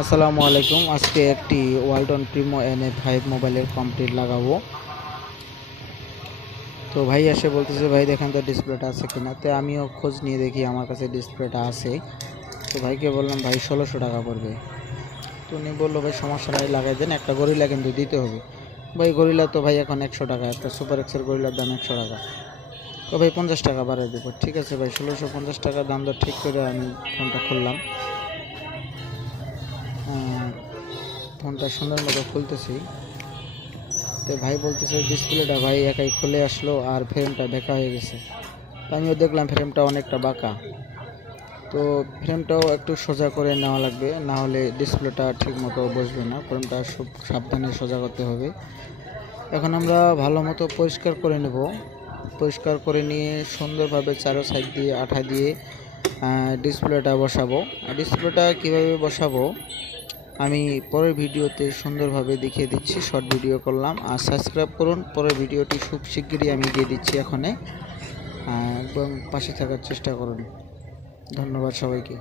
আসসালামু আলাইকুম। আজকে একটি ওয়ালটন প্রিমো NA5 মোবাইলের কমপ্লিট লাগাবো। তো ভাই এসে বলতেছে ভাই দেখেন তো ডিসপ্লেটা আছে কিনা। তো আমিও খোঁজ নিয়ে দেখি আমার কাছে ডিসপ্লেটা আছে। তো ভাইকে বললাম ভাই 1600 টাকা পড়বে। তো উনি বললো ভাই সমস্যা নাই লাগাই দেন, একটা গরিলা কিন্তু দিতে হবে। ভাই গরিলা তো ভাই এখন 100 টাকা, একটা সুপার এক্সের গরিলার দাম 100 টাকা। তো ভাই 50 টাকা বাড়াই দেবো। ঠিক আছে ভাই 1650 টাকা দাম দর ঠিক করে আমি ফোনটা খুললাম। ফোনটা সুন্দর মতো খুলতেছি। তো ভাই বলতেছে ডিসপ্লেটা ভাই একাই খুলে আসলো আর ফ্রেমটা বেঁকা হয়ে গেছে। তো আমিও দেখলাম ফ্রেমটা অনেকটা বাঁকা। তো ফ্রেমটাও একটু সোজা করে নেওয়া লাগবে, না হলে ডিসপ্লেটা ঠিক মতো বসবে না। ফ্রেমটা খুব সাবধানে সোজা করতে হবে। এখন আমরা ভালো মতো পরিষ্কার করে নেব। পরিষ্কার করে নিয়ে সুন্দরভাবে চারো সাইড দিয়ে আঠা দিয়ে ডিসপ্লেটা বসাবো। ডিসপ্লেটা কীভাবে বসাবো আমি পরের ভিডিওতে সুন্দরভাবে দেখিয়ে দিচ্ছি। শর্ট ভিডিও করলাম। আর সাবস্ক্রাইব করুন, পরের ভিডিওটি খুব শিগগিরই আমি দিয়ে দিচ্ছি এখনে, এবং পাশে থাকার চেষ্টা করুন। ধন্যবাদ সবাইকে।